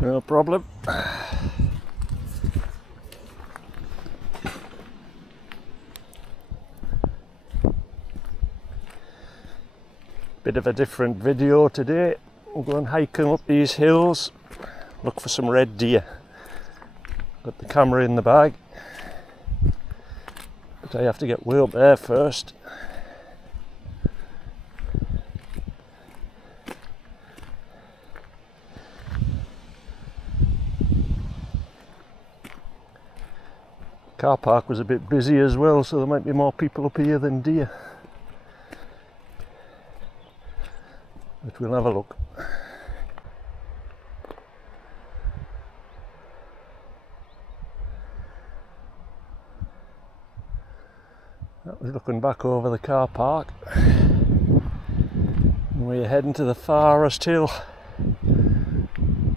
No problem. Bit of a different video today. We're going hiking up these hills, look for some red deer. Got the camera in the bag, but I have to get way up there first. Car park was a bit busy as well, so there might be more people up here than deer. But we'll have a look. That was looking back over the car park. And we're heading to the farthest hill,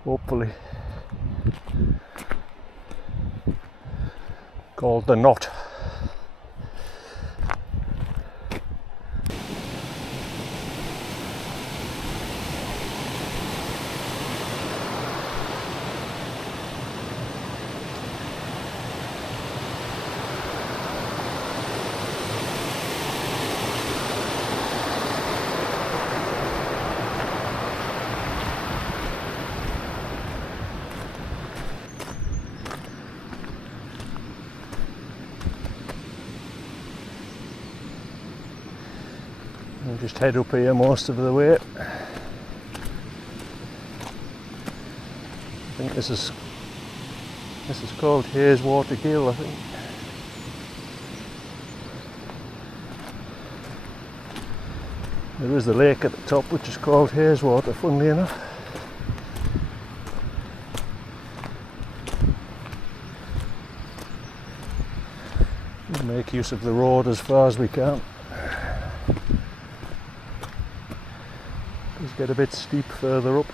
hopefully, called the Knot. We'll just head up here most of the way. I think this is called Hayeswater Gill, I think. There is the lake at the top, which is called Hayeswater, funnily enough. We'll make use of the road as far as we can. Just get a bit steep further up.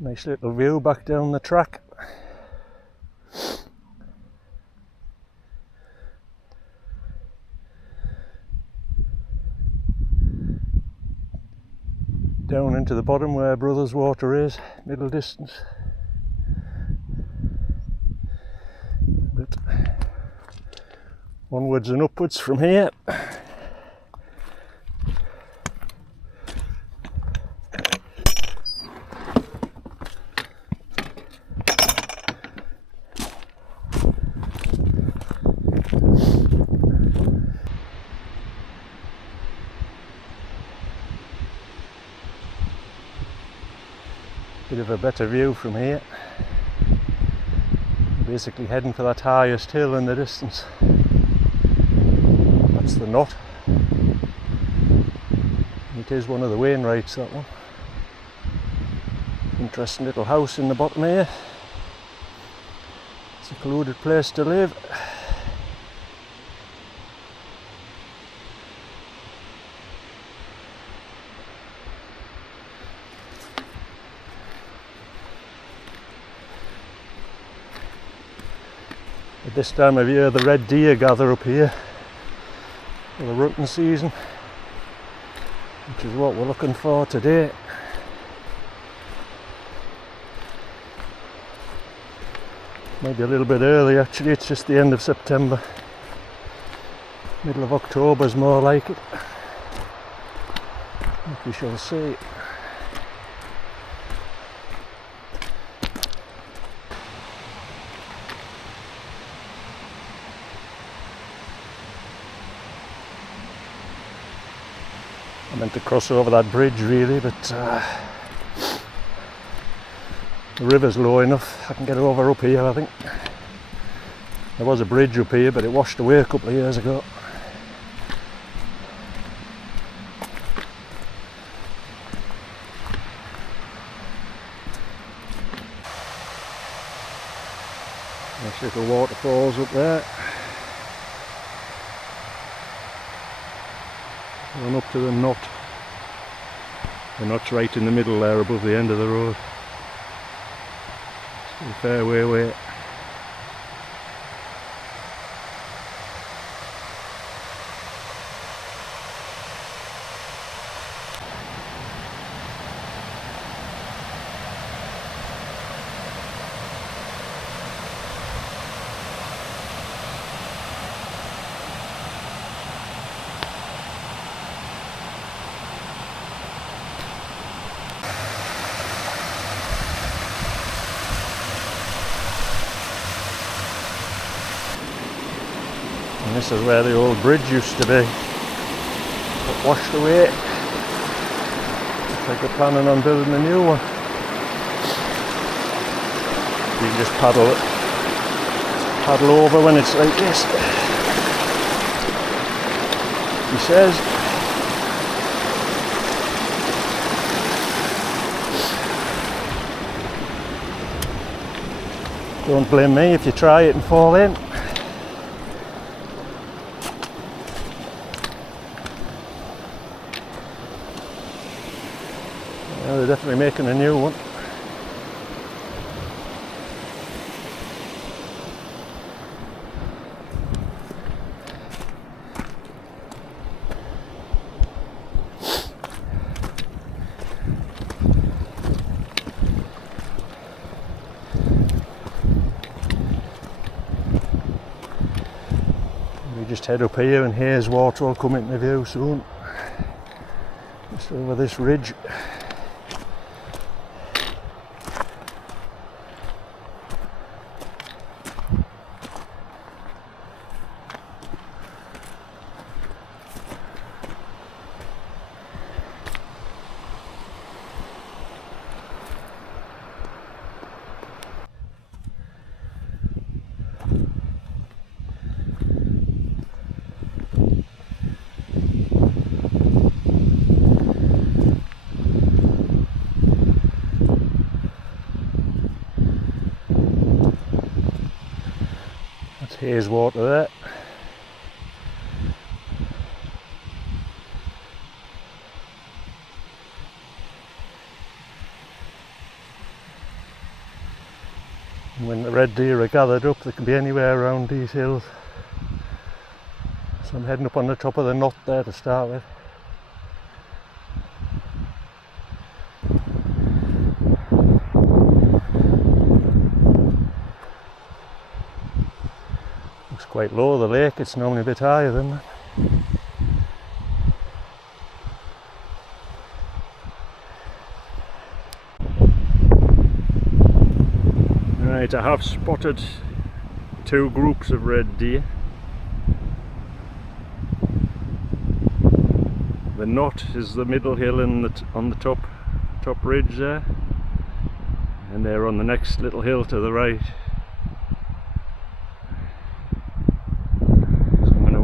Nice little view back down the track. Down into the bottom where Brothers Water is, middle distance. But onwards and upwards from here. Bit of a better view from here. Basically heading for that highest hill in the distance. That's the Knot. It is one of the Wainwrights, that one. Interesting little house in the bottom here. Secluded place to live. At this time of year the red deer gather up here for the rutting season, which is what we're looking for today. Maybe a little bit early actually, it's just the end of September. Middle of October is more like it. But we shall see. I meant to cross over that bridge really, but the river's low enough. I can get over up here, I think. There was a bridge up here, but it washed away a couple of years ago. Nice little waterfalls up there. Going up to the Knot. The Knot's right in the middle there above the end of the road. Still a fair way away. This is where the old bridge used to be, but washed away. Looks like they're planning on building a new one. You can just paddle over when it's like this. He says. Don't blame me if you try it and fall in. Yeah, they're definitely making a new one. Just head up here and Hayes Water will come into view soon. Just over this ridge. Hayes Water there. And when the red deer are gathered up, they can be anywhere around these hills. So I'm heading up on the top of the knot there to start with. Quite low, the lake, it's normally a bit higher than that. Right, I have spotted two groups of red deer. The knot is the middle hill on the top ridge there, and they're on the next little hill to the right.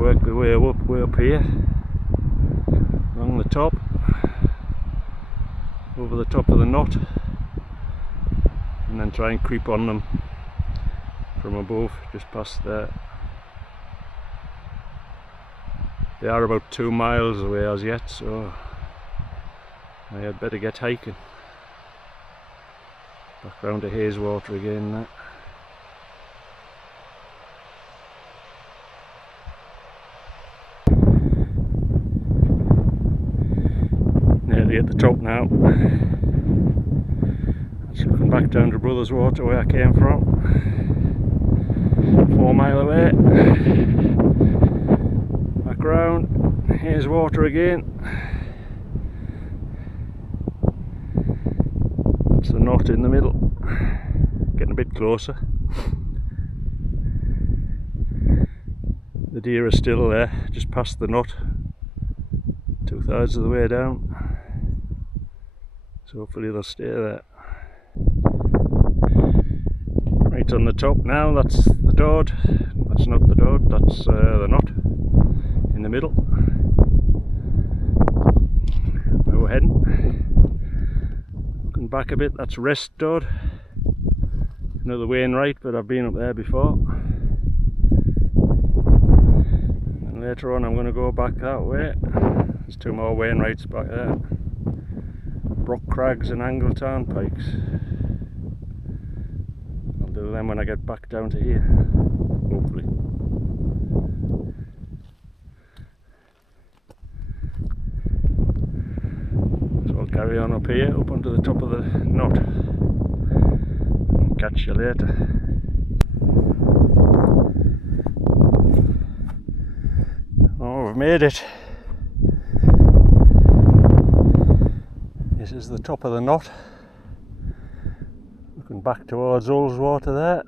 Work my way up here, along the top, over the top of the knot, and then try and creep on them from above, just past there. They are about 2 miles away as yet, so I had better get hiking. Back round to Hayes Water again now. At the top now. That's looking back down to Brothers Water where I came from. 4 mile away. Back round, Hayes Water again. That's the knot in the middle. Getting a bit closer. The deer are still there, just past the knot. 2/3 of the way down. So hopefully they'll stay there. Right on the top now, that's the Dord. That's not the Dord, that's the knot in the middle. Where we're heading. Looking back a bit, that's Rest Dord. Another Wainwright, but I've been up there before. And later on I'm going to go back that way. There's 2 more Wainwrights back there. Brock Crags and Angletown pikes. I'll do them when I get back down to here, hopefully. So I'll carry on up here, up onto the top of the knot. I'll catch you later. Oh, we've made it. This is the top of the knot, looking back towards Ullswater there.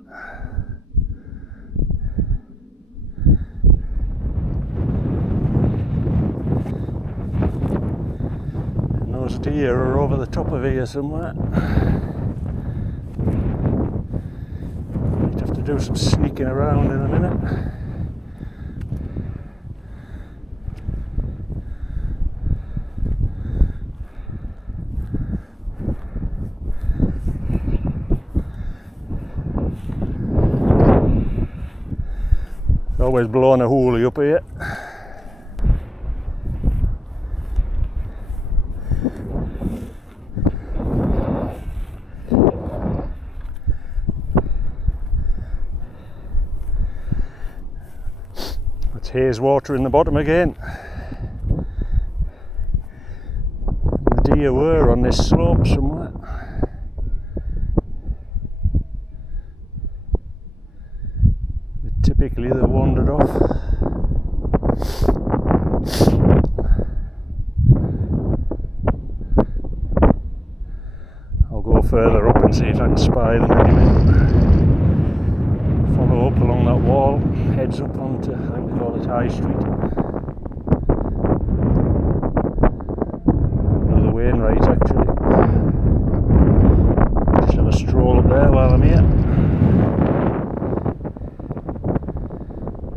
those deer are over the top of here somewhere. Might have to do some sneaking around in a minute. Always blowing a hoolie up here. It's haze water in the bottom again. The deer were on this slope somewhere. But typically they wandered off. I'll go further up and see if I can spy them anyway. Follow up along that wall, heads up onto, I think they call it High Street. Another Wainwrights actually. Just have a stroll up there while I'm here.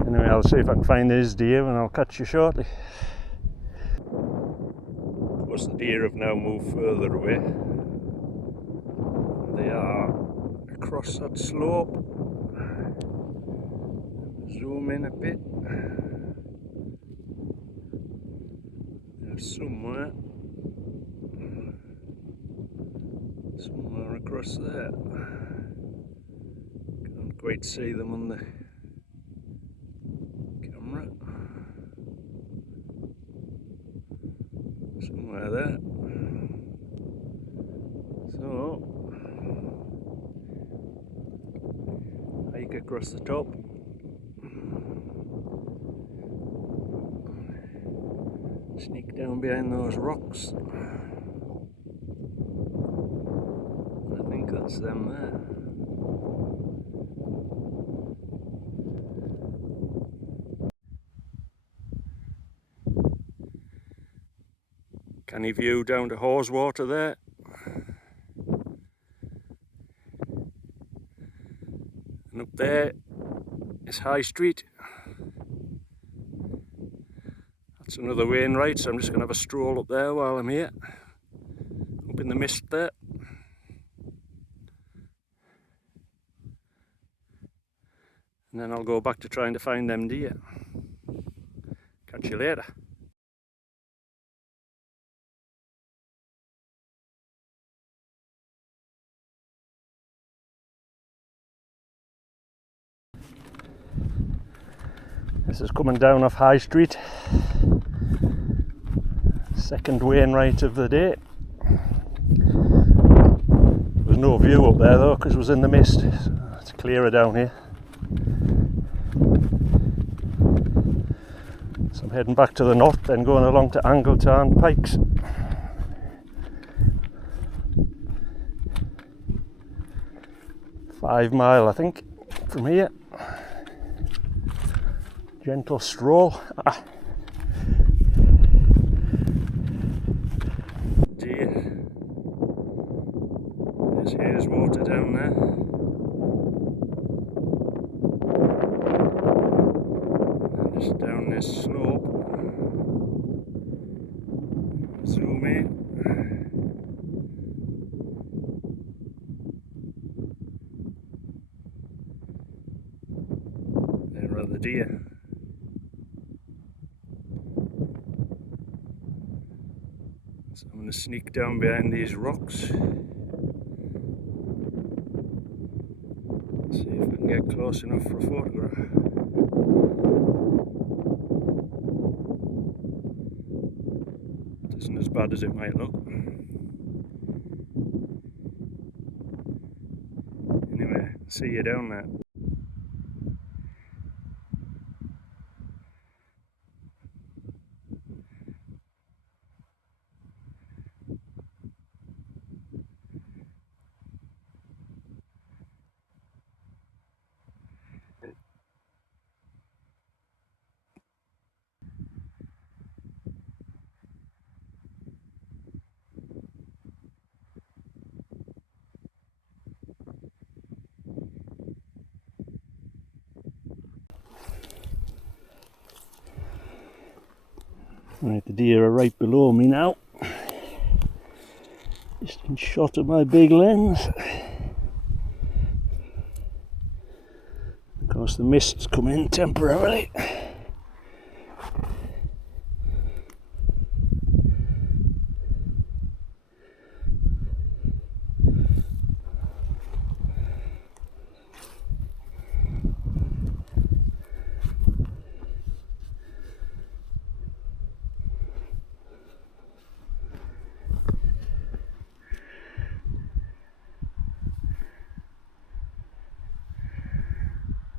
Anyway, I'll see if I can find these deer and I'll catch you shortly. Of course the deer have now moved further away. They are across that slope. Zoom in a bit. They're somewhere across there. Can't quite see them on the camera. Somewhere there. So hike across the top. Sneak down behind those rocks. I think that's them there. Canny view down to Haweswater there. And up there is High Street. That's another Wainwrights, so I'm just going to have a stroll up there while I'm here. Up in the mist there. And then I'll go back to trying to find them deer. Catch you later. This is coming down off High Street. Second Wainwright of the day. There's no view up there though because it was in the mist. So it's clearer down here. So I'm heading back to the north, then going along to Angletown Pikes. .5 miles I think from here. Gentle stroll. Deer. There's haze water down there. And just down this slope. Zoom in. There are the deer. So I'm going to sneak down behind these rocks. See if I can get close enough for a photograph. It isn't as bad as it might look. Anyway, see you down there. Right, the deer are right below me now. Just in shot of my big lens. Of course the mist's come in temporarily.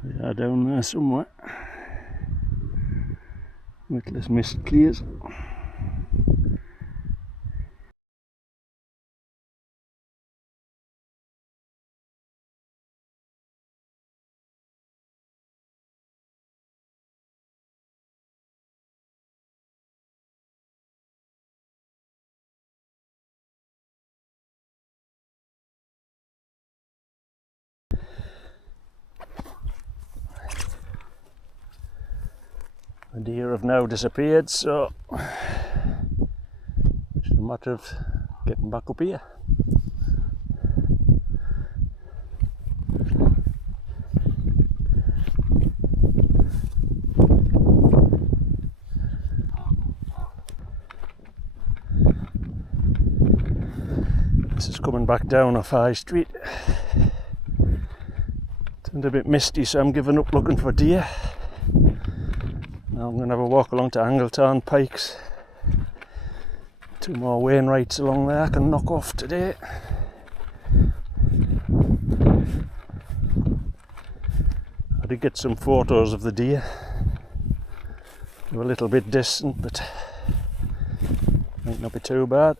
They are down there somewhere. Wait till this mist clears. The deer have now disappeared, so it's a matter of getting back up here. This is coming back down off High Street. Turned a bit misty, so I'm giving up looking for deer. Now I'm going to have a walk along to Angletown Pikes. 2 more Wainwrights along there I can knock off today. I did get some photos of the deer. They were a little bit distant, but might not be too bad.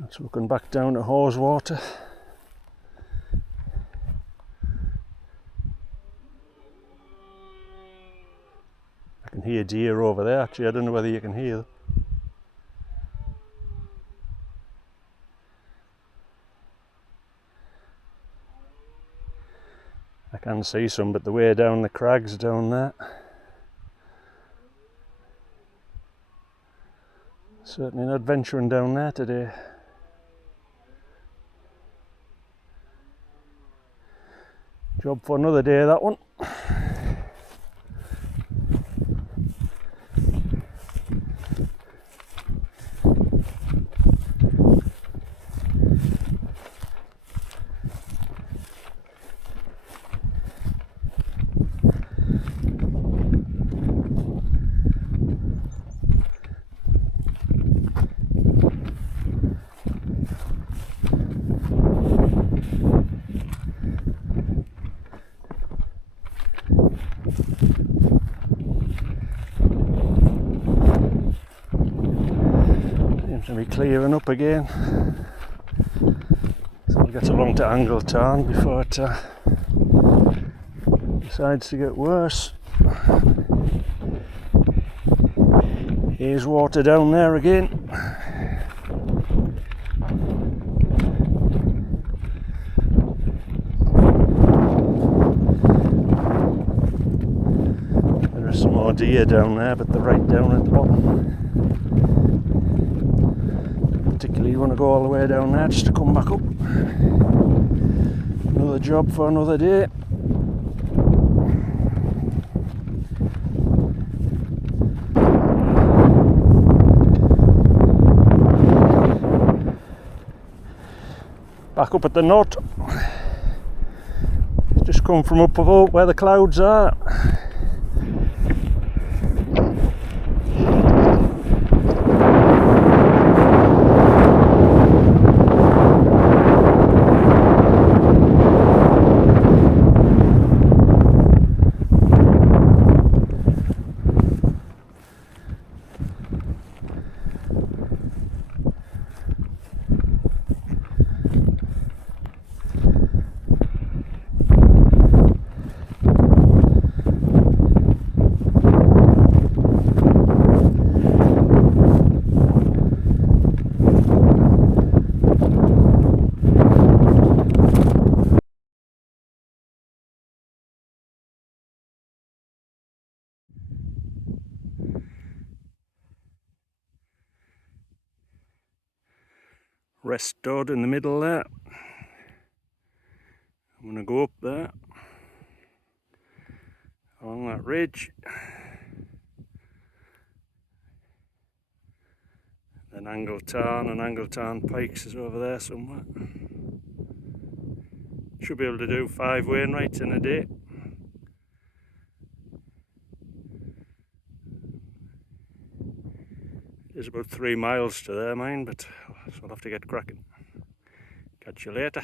That's looking back down to Haweswater. I can hear deer over there actually, I don't know whether you can hear them. I can see some, but the way down the crags down there. Certainly not venturing down there today. Job for another day, that one. Seems to be clearing up again. So we'll get along to Angletown before it decides to get worse. Here's water down there again. There are some more deer down there, but they're right down at the bottom. Particularly you want to go all the way down there just to come back up. Another job for another day. Back up at the nut. Just come from up above where the clouds are. rest stud in the middle there. I'm going to go up there along that ridge, then Angleton and Angleton Pikes is over there somewhere. Should be able to do 5 Wainwrights in a day. It's about 3 miles to there, mine, but I'll have to get cracking. Catch you later.